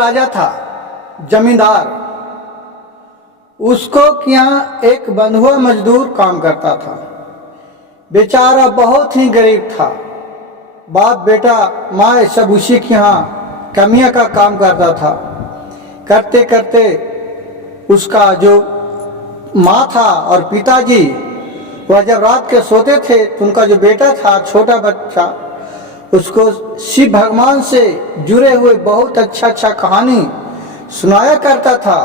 राजा था, जमींदार। उसको यहाँ एक बंधुआ मजदूर काम करता था। बेचारा बहुत ही गरीब था। बाप बेटा माँ सब उसी के यहाँ कमियाँ का काम करता था। करते करते उसका जो माँ था और पिताजी, वह जब रात के सोते थे तो उनका जो बेटा था, छोटा बच्चा, उसको शिव भगवान से जुड़े हुए बहुत अच्छा कहानी सुनाया करता था।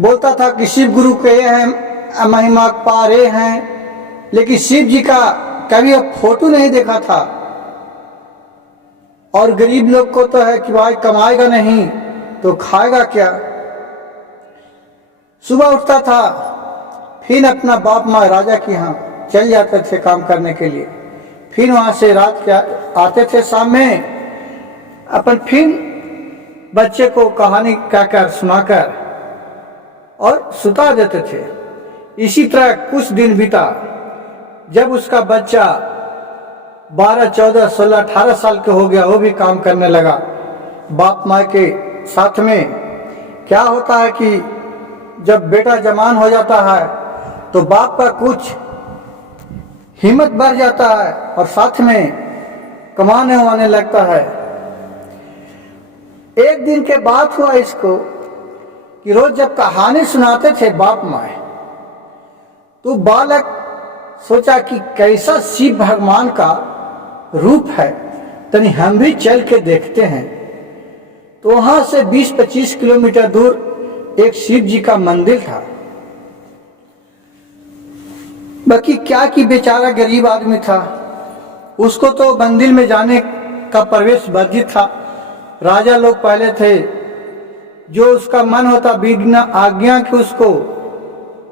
बोलता था कि शिव गुरु के ये हैं, महिमा पारे हैं, लेकिन शिव जी का कभी अब फोटो नहीं देखा था। और गरीब लोग को तो है कि भाई कमाएगा नहीं तो खाएगा क्या। सुबह उठता था, फिर अपना बाप माँ राजा के यहाँ चल जाते थे काम करने के लिए। फिर वहाँ से रात के आते थे, शाम में अपन फिर बच्चे को कहानी कहकर सुनाकर और सुता देते थे। इसी तरह कुछ दिन बीता। जब उसका बच्चा 12, 14, 16, 18 साल के हो गया, वो भी काम करने लगा बाप माँ के साथ में। क्या होता है कि जब बेटा जवान हो जाता है तो बाप का कुछ हिम्मत बढ़ जाता है और साथ में कमाने वाने लगता है। एक दिन के बाद हुआ इसको कि रोज जब कहानी सुनाते थे बाप माँ, तो बालक सोचा कि कैसा शिव भगवान का रूप है, तनी हम भी चल के देखते हैं। तो वहां से 20-25 किलोमीटर दूर एक शिव जी का मंदिर था। बाकी क्या कि बेचारा गरीब आदमी था, उसको तो मंदिर में जाने का प्रवेश वर्जित था। राजा लोग पहले थे, जो उसका मन होता बिना आज्ञा के उसको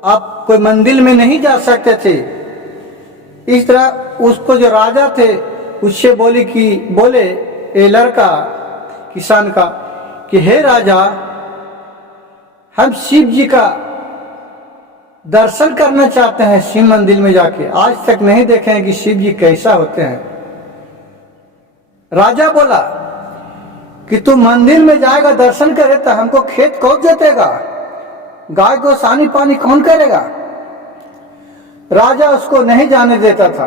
आप कोई मंदिर में नहीं जा सकते थे। इस तरह उसको जो राजा थे उससे बोले ये लड़का किसान का कि हे राजा, हम शिव जी का दर्शन करना चाहते हैं शिव मंदिर में जाके। आज तक नहीं देखे हैं कि शिव जी कैसा होते हैं। राजा बोला कि तू मंदिर में जाएगा दर्शन करे तो हमको खेत कौन जोतेगा, गाय को सानी पानी कौन करेगा। राजा उसको नहीं जाने देता था,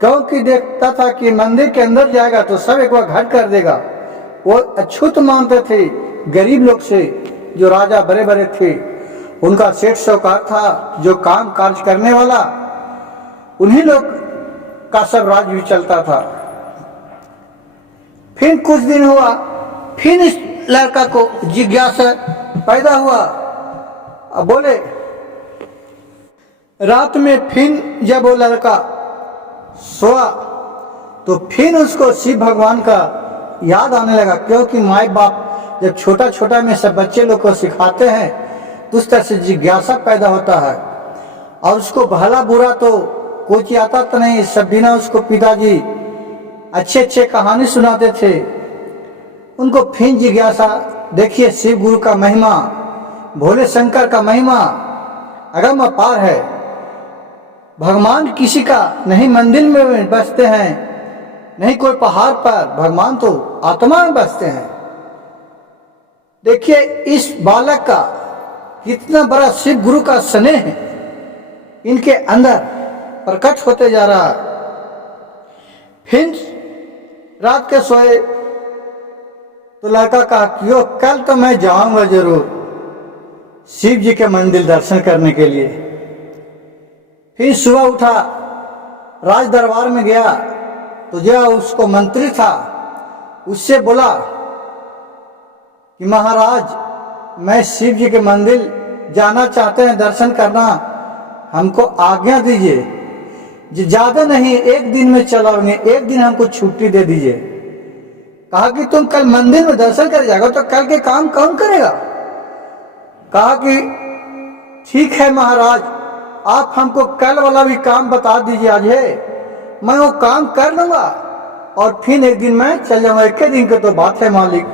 क्योंकि देखता था कि मंदिर के अंदर जाएगा तो सब एक बार घट कर देगा। वो अछूत मानते थे गरीब लोग से। जो राजा बड़े बड़े थे, उनका सेठ साहूकार था जो काम काज करने वाला, उन्हीं लोग का सब राज भी चलता था। फिर कुछ दिन हुआ, फिर इस लड़का को जिज्ञासा पैदा हुआ। अब बोले रात में फिर जब वो लड़का सोया तो फिर उसको शिव भगवान का याद आने लगा, क्योंकि माँ बाप जब छोटा छोटा में सब बच्चे लोग को सिखाते हैं तो उस तरह से जिज्ञासा पैदा होता है। और उसको भला बुरा तो कुछ आता तो नहीं, सब बिना उसको पिताजी अच्छे कहानी सुनाते थे। उनको फिर जिज्ञासा, देखिए शिव गुरु का महिमा, भोले शंकर का महिमा अगम अपार है। भगवान किसी का नहीं मंदिर में बसते हैं, नहीं कोई पहाड़ पर, भगवान तो आत्मा में बसते हैं। देखिए इस बालक का कितना बड़ा शिव गुरु का स्नेह इनके अंदर प्रकट होते जा रहा है। फिर रात के सोए तो लड़का कहा कि कल तो मैं जाऊंगा जरूर शिव जी के मंदिर दर्शन करने के लिए। फिर सुबह उठा, राज दरबार में गया तो जो उसको मंत्री था उससे बोला कि महाराज मैं शिव जी के मंदिर जाना चाहते हैं, दर्शन करना, हमको आज्ञा दीजिए। ज्यादा नहीं, एक दिन में चलाओगे, एक दिन हमको छुट्टी दे दीजिए। कहा कि तुम कल मंदिर में दर्शन कर जाएगा तो कल के काम कौन करेगा। कहा कि ठीक है महाराज, आप हमको कल वाला भी काम बता दीजिए आज है, मैं वो काम कर लूंगा और फिर एक दिन मैं चल जाऊंगा। एक दिन की तो बात है मालिक।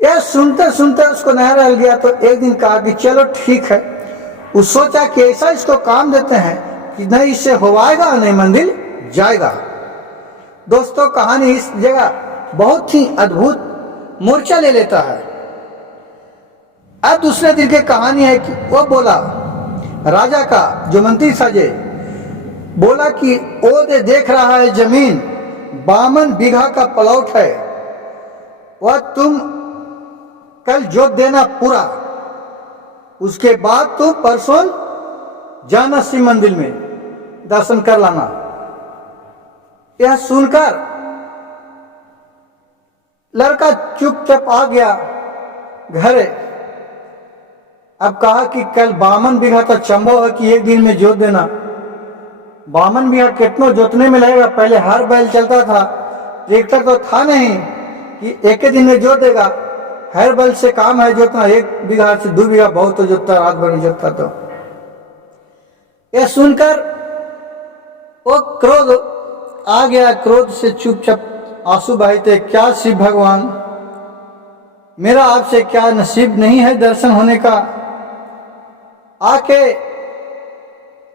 यह सुनते सुनते उसको नहीं रह गया तो एक दिन कहा कि चलो ठीक है। वो सोचा कि ऐसा इसको काम देते हैं कि नहीं इससे होवाएगा नहीं मंदिर जाएगा। दोस्तों कहानी इस जगह बहुत ही अद्भुत मोर्चा ले लेता है। अब दूसरे दिन की कहानी है कि वो बोला राजा का जो मंत्री था जे बोला कि ओ दे देख रहा है जमीन 52 बीघा का प्लॉट है, वह तुम कल जोत देना पूरा, उसके बाद तुम परसों जाना शिव मंदिर में दर्शन कर लाना। यह सुनकर लड़का चुपचाप आ गया घर। अब कहा कि कल 52 बीघा तो संभव है कि एक दिन में जोत देना। 52 बीघा कितनों जोतने में लगेगा? पहले हर बैल चलता था, ट्रैक्टर तो था नहीं कि एक ही दिन में जोत देगा। हर बैल से काम है जोतना, 1 बीघा से 2 बीघा बहुत तो जोतता, रात भर जोतता। तो यह सुनकर वो क्रोध आ गया, क्रोध से चुपचाप आंसू बहाते, क्या शिव भगवान, मेरा आपसे क्या नसीब नहीं है दर्शन होने का? आके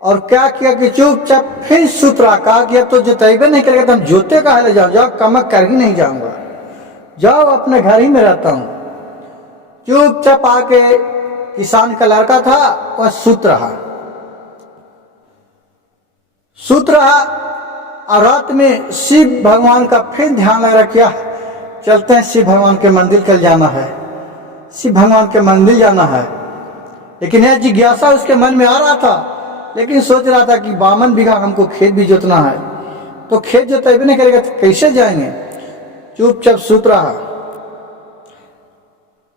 और क्या किया कि चुपचाप फिर सुतरा, कहा कि अब तो जोतेबे नहीं करेगा तो हम जोते कहा ले जाऊं, जाओ कमक कर ही नहीं जाऊंगा, जाओ अपने घर ही में रहता हूं। चुपचाप आके किसान का लड़का था वह सुत रहा और रात में शिव भगवान का फिर ध्यान लग रहा, क्या चलते हैं शिव भगवान के मंदिर कल जाना है, शिव भगवान के मंदिर जाना है। लेकिन यह जिज्ञासा उसके मन में आ रहा था, लेकिन सोच रहा था कि 52 बीघा हमको खेत भी जोतना है, तो खेत जोतेबे नहीं करेगा तो कैसे जाएंगे। चुपचाप सुत रहा।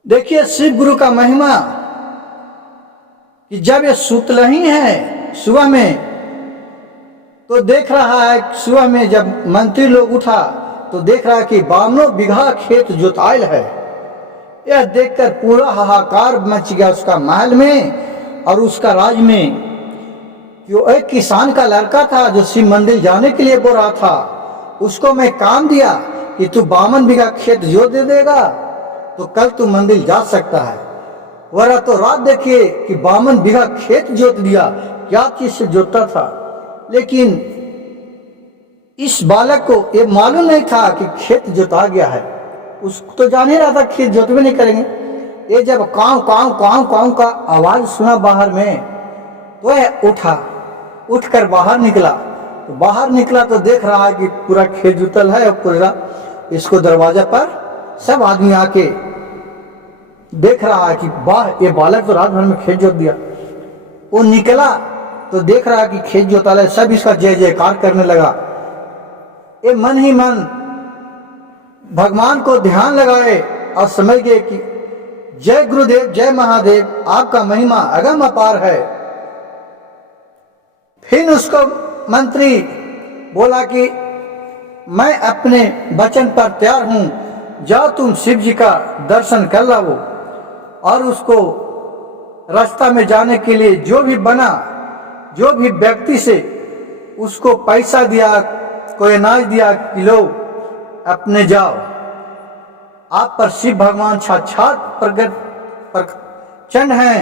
देखिए शिव गुरु का महिमा कि जब ये सुतल ही है सुबह में, तो देख रहा है सुबह में जब मंत्री लोग उठा तो देख रहा है कि 52 बीघा खेत जोताइल है। यह देखकर पूरा हाहाकार मच गया उसका महल में और उसका राज में कि वो एक किसान का लड़का था जो शिव मंदिर जाने के लिए बोल रहा था, उसको मैं काम दिया कि तू 52 बीघा खेत जोत दे देगा तो कल तू मंदिर जा सकता है। वरना तो रात देखिए कि 52 बीघा खेत जोत दिया, क्या चीज से जोतता था। लेकिन इस बालक को ये मालूम नहीं था कि खेत जोता गया है, उसको तो जान ही रहा था खेत जोतवे नहीं करेंगे। ये जब काव काव काव काव का आवाज सुना बाहर में तो यह उठकर बाहर निकला। तो बाहर निकला तो देख रहा है कि पूरा खेत जुतल है और पूरा इसको दरवाजा पर सब आदमी आके देख रहा है कि वाह ये बालक तो रात भर में खेत जोत दिया। वो निकला तो देख रहा है कि खेत जोता है, सब इसका जय जयकार करने लगा। ये मन ही मन भगवान को ध्यान लगाए और समझ गए कि जय गुरुदेव जय महादेव, आपका महिमा अगम अपार है। फिर उसको मंत्री बोला कि मैं अपने वचन पर तैयार हूं, जाओ तुम शिव जी का दर्शन कर लाओ। और उसको रास्ता में जाने के लिए जो भी बना, जो भी व्यक्ति से उसको पैसा दिया, कोई अनाज दिया कि लो अपने जाओ, आप पर शिव भगवान साक्षात प्रचंड हैं।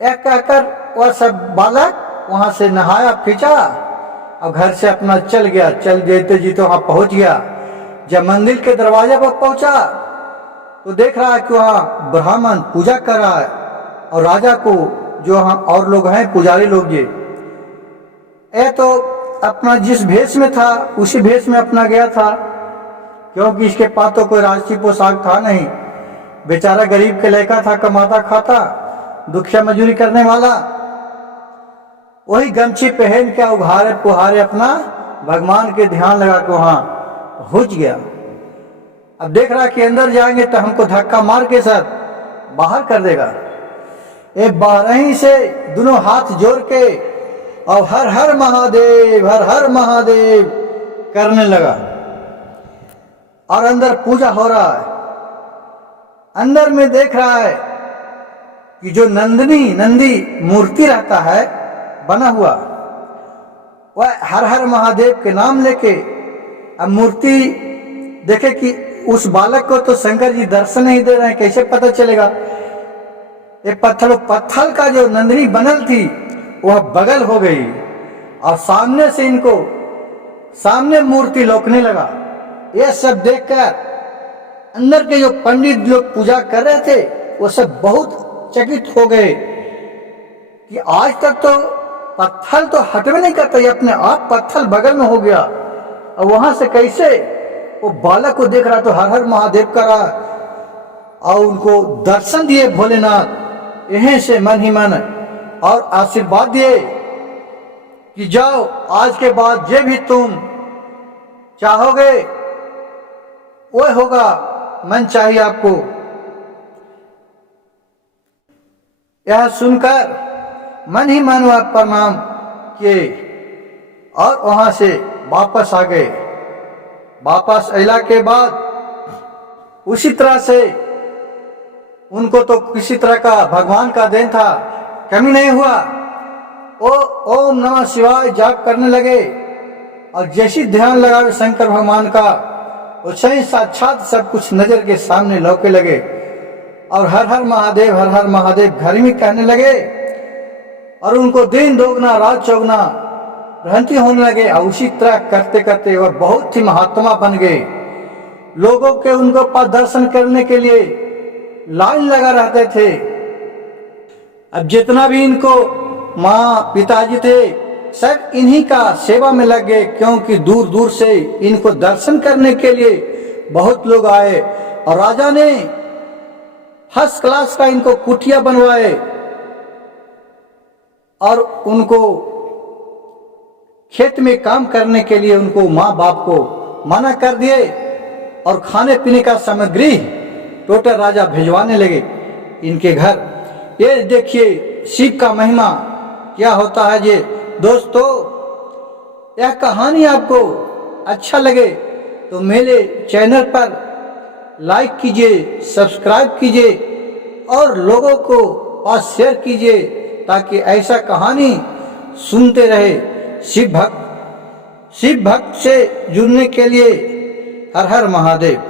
एक कहकर वह सब बालक वहां से नहाया खींचा और घर से अपना चल गया। चल जेते जीते वहां पहुंच गया। जब मंदिर के दरवाजे पर पहुंचा तो देख रहा है कि वहां ब्राह्मण पूजा कर रहा है और राजा को जो वहां और लोग हैं पुजारी लोग, ये तो अपना जिस भेष में था उसी भेष में अपना गया था, क्योंकि इसके पास तो कोई राजसी पोशाक था नहीं। बेचारा गरीब के लड़का था, कमाता खाता, दुखिया मजदूरी करने वाला। वही गमछी पहन के उघारे पुहारे अपना भगवान के ध्यान लगा के वहां पहुंच गया। अब देख रहा कि अंदर जाएंगे तो हमको धक्का मार के साथ बाहर कर देगा। ये बाहर ही से दोनों हाथ जोड़ के और हर हर महादेव करने लगा और अंदर पूजा हो रहा है। अंदर में देख रहा है कि जो नंदी मूर्ति रहता है बना हुआ, वह हर हर महादेव के नाम लेके अब मूर्ति देखे कि उस बालक को तो शंकर जी दर्शन नहीं दे रहे हैं, कैसे पता चलेगा। ये पत्थर का जो नंदिनी बनल थी वह बगल हो गई और सामने से इनको सामने मूर्ति लौकने लगा। ये सब देखकर अंदर के जो पंडित लोग पूजा कर रहे थे वो सब बहुत चकित हो गए कि आज तक तो पत्थर तो हटवे नहीं करता, ये अपने आप पत्थर बगल में हो गया। और वहां से कैसे वो बालक को देख रहा तो हर हर महादेव करा और उनको दर्शन दिए भोलेनाथ। यहीं से मन ही मन और आशीर्वाद दिए कि जाओ, आज के बाद जो भी तुम चाहोगे वो होगा, मन चाहिए आपको। यह सुनकर मन ही मन वह प्रणाम किए और वहां से वापस आ गए। वापस अला के बाद उसी तरह से उनको तो किसी तरह का भगवान का देन था, कमी नहीं हुआ। ओ ओम नमः शिवाय जाप करने लगे और जैसी ध्यान लगावे शंकर भगवान का, वैसे ही साक्षात सब कुछ नजर के सामने लौके लगे और हर हर महादेव घर में कहने लगे और उनको दिन दोगुना रात चौगुना भ्रांति होने लगे। और उसी तरह करते करते वह बहुत ही महात्मा बन गए। लोगों के उनको पास दर्शन करने के लिए लाइन लगा रहते थे। अब जितना भी इनको माँ पिताजी थे सब इन्हीं का सेवा में लग गए, क्योंकि दूर दूर से इनको दर्शन करने के लिए बहुत लोग आए। और राजा ने फर्स्ट क्लास का इनको कुटिया बनवाए और उनको खेत में काम करने के लिए उनको माँ बाप को मना कर दिए और खाने पीने का सामग्री टोटल राजा भिजवाने लगे इनके घर। ये देखिए शिव का महिमा क्या होता है। ये दोस्तों, यह कहानी आपको अच्छा लगे तो मेरे चैनल पर लाइक कीजिए, सब्सक्राइब कीजिए और लोगों को पास शेयर कीजिए ताकि ऐसा कहानी सुनते रहे। शिव भक्त से जुड़ने के लिए हर हर महादेव।